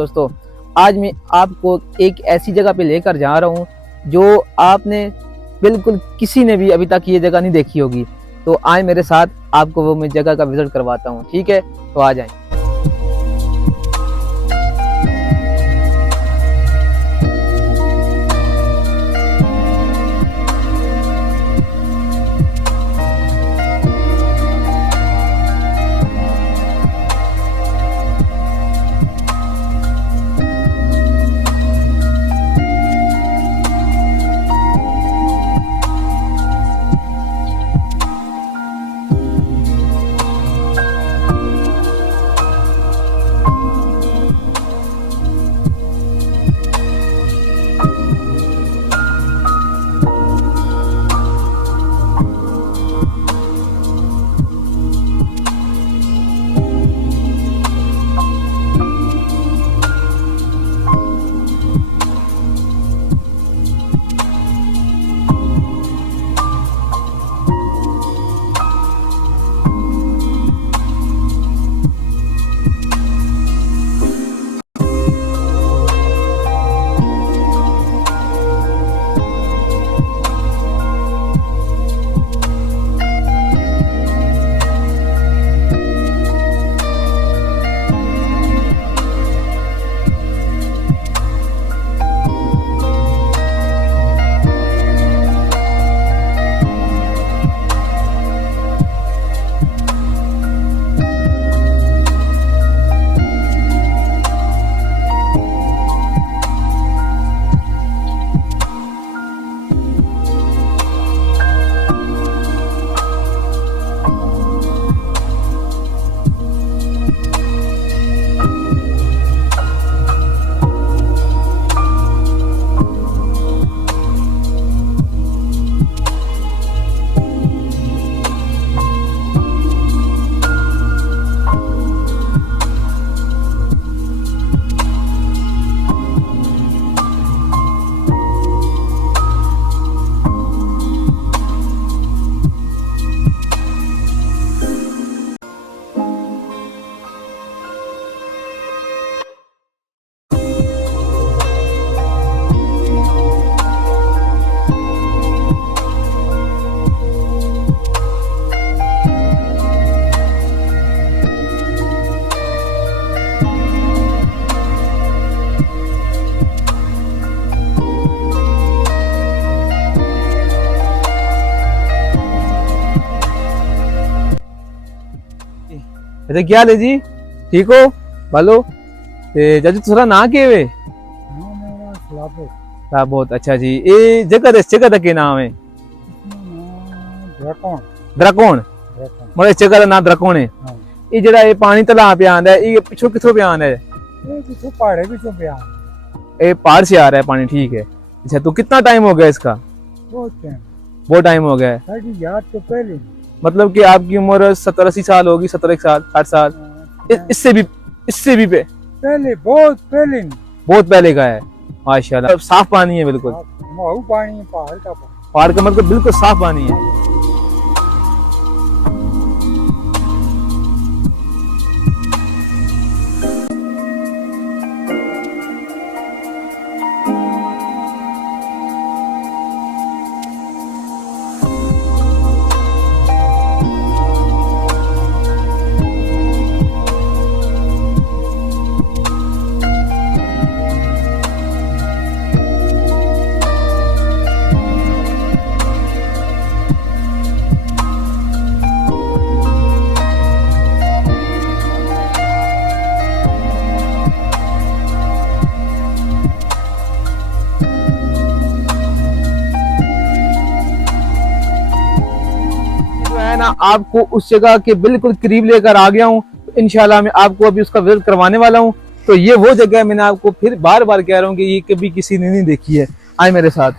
दोस्तों, आज मैं आपको एक ऐसी जगह पे लेकर जा रहा हूँ जो आपने बिल्कुल किसी ने भी अभी तक ये जगह नहीं देखी होगी। तो आए मेरे साथ, आपको वो मैं जगह का विजिट करवाता हूँ। ठीक है, तो आ जाएं। क्या हाल है जी? ठीक हो? भलो जज तुसरा ना के वे? बहुत अच्छा जी। ये जगह का क्या नाम है? द्रकोण। मतलब इस जगह का नाम द्रकोण है। ये जरा ये पानी तला पे आंदा है, ये पिछो किथों पे आंदा है? ये पिछो पहाड़े पिछो पे आंदा है। ये पहाड़ से आ रहा है पानी, ठीक है। अच्छा, तो कितना टाइम हो गया इसका? बहुत टाइम हो गया है। याद तो पहले, मतलब कि आपकी उम्र 70-80 साल होगी, 70 साल, 60 साल, इससे भी पहले बहुत पहले का है। माशाल्लाह, साफ पानी है बिल्कुल। पानी है, पहाड़ का मतलब बिल्कुल साफ पानी है। ना आपको उस जगह के बिल्कुल करीब लेकर आ गया हूँ। इंशाल्लाह मैं आपको अभी उसका विजिट करवाने वाला हूँ। तो ये वो जगह है, मैंने आपको फिर बार बार कह रहा हूँ कि ये कभी किसी ने नहीं देखी है। आए मेरे साथ।